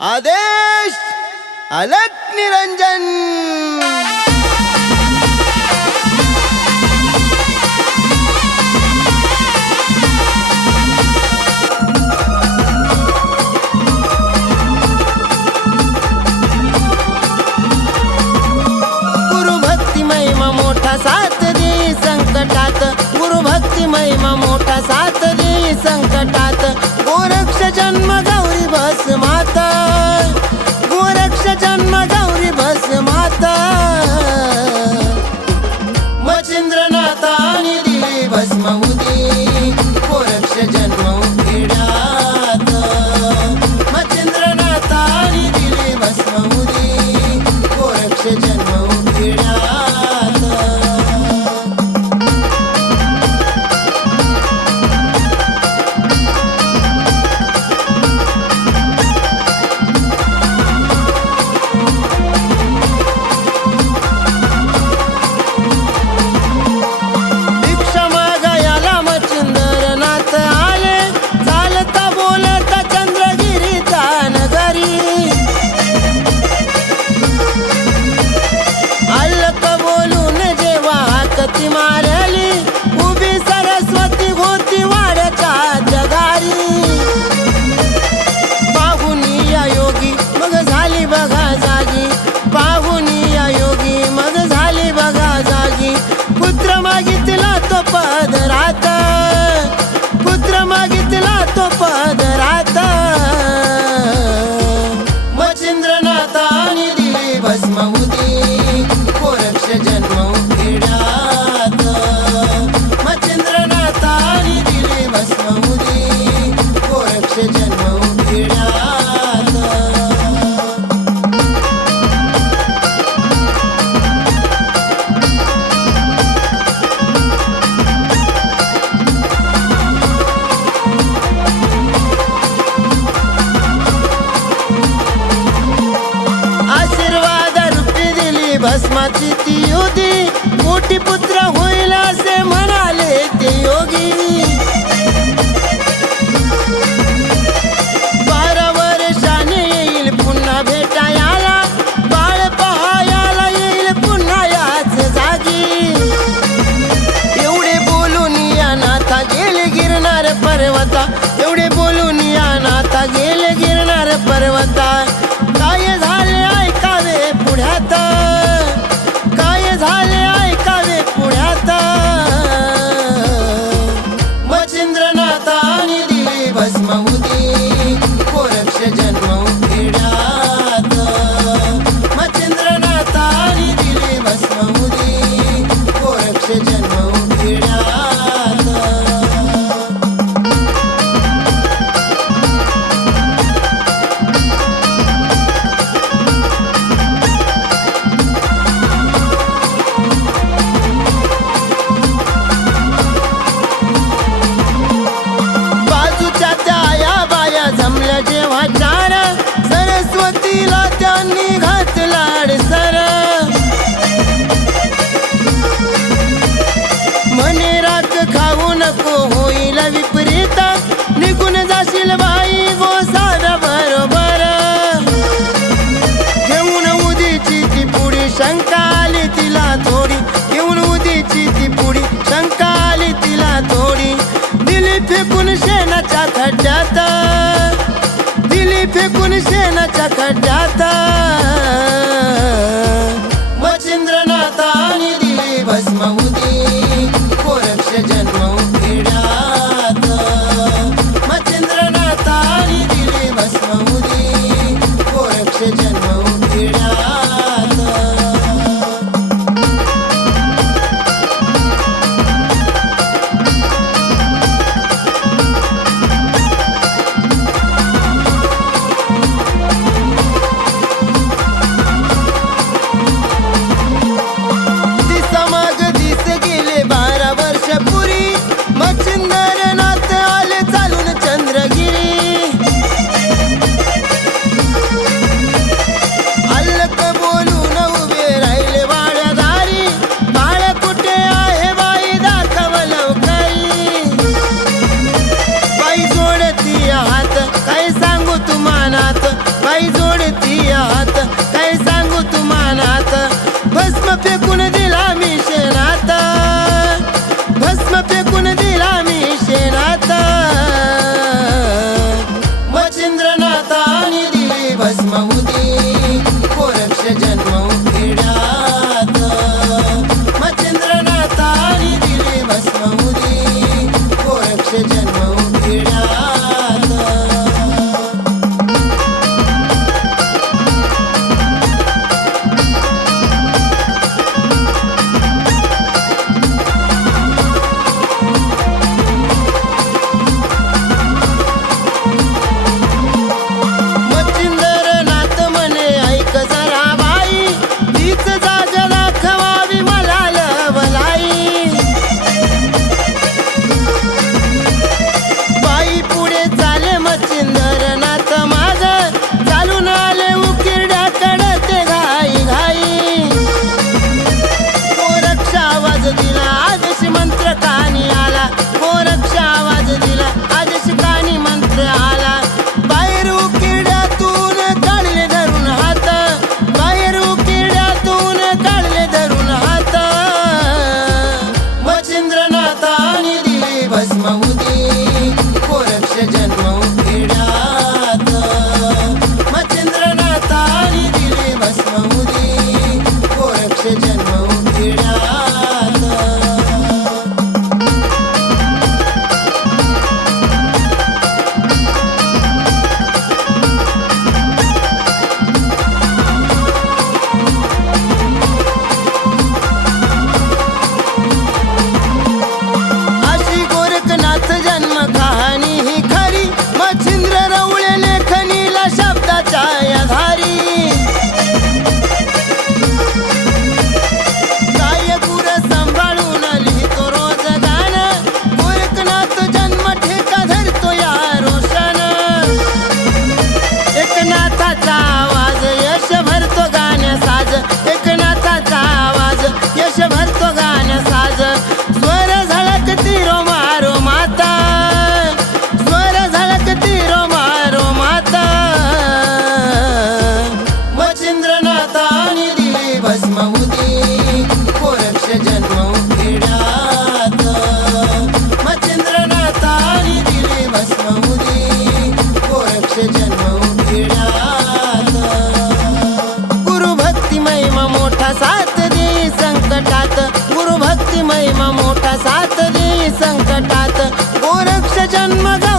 आदेश अलक निरंजन। गुरु भक्ती महिमा मोठा साथ दे संकटात, गुरु भक्ती महिमा मोठा साथ दे संकटात। गोरक्ष जन्म गौरी बस माता, गोरक्ष जन्म गौरी बस माता। मच्छिंद्रनाथाने दिली भस्म उदी, गोरक्ष जन्म खेड्यात। मच्छिंद्रनाथाने दिली भस्म उदी, गोरक्ष जन्म खेड्यात। मारली उभी सरस्वती होती वाड्याच्या जगारी। पाहुनिया योगी मग झाली बघा जागी, पाहुनिया योगी मग झाली बघा जागी। पुत्र मागितला तो पदरात, पुत्र मागितला तो पदरात। मच्छिंद्रनाथाने दिली भस्म उदी, गोरक्ष जन्म खेड्यात। मच्छिंद्रनाथाने दिली भस्म उदी, गोरक्ष जन्म खेड्यात। आशीर्वाद रूपी दिली भस्माची ती उदी, मोठी पुत्र होईल असे म्हणाले ते योगी। 12 वर्षाने येईल पुन्हा भेटायला, बाळ पहायला येईल पुन्हा याच जागी। एवढे बोलून या नाथा गेले गिरणार पर्वता, एवढे बोलून या नाथा गेले गिरणार पर्वता। काय झाले ऐकावे पुढ्यात, काय झाले ऐकावे पुढ्यात। मच्छिंद्रनाथाने दिली भस्म उदी, गोरक्ष जन्म खेड्यात। मच्छिंद्रनाथाने दिली भस्म उदी, गोरक्ष जन्म खेड्यात। बाजूच्या त्या या बाया जमल्या जेव्हा चार, सरस्वतीला त्यांनी घातला अडसर। म्हणे राख खाऊ नको होईल विपरीत, निघून जाशील बाई गोसाव्या बरोबर। घेऊन उदीची ती पुडी शंका आली तिला थोडी, घेऊन उदीची ती पुडी शंका आली तिला थोडी। दिली फेकून शेणाच्या खड्ड्यात, दिली फेकून शेणाच्या खड्ड्यात। मच्छिंद्रनाथाने दिली भस्म उदी, गोरक्ष जन्म खेड्यात। मच्छिंद्रनाथाने दिली भस्म उदी, गोरक्ष जन्म खेड्यात। जन्म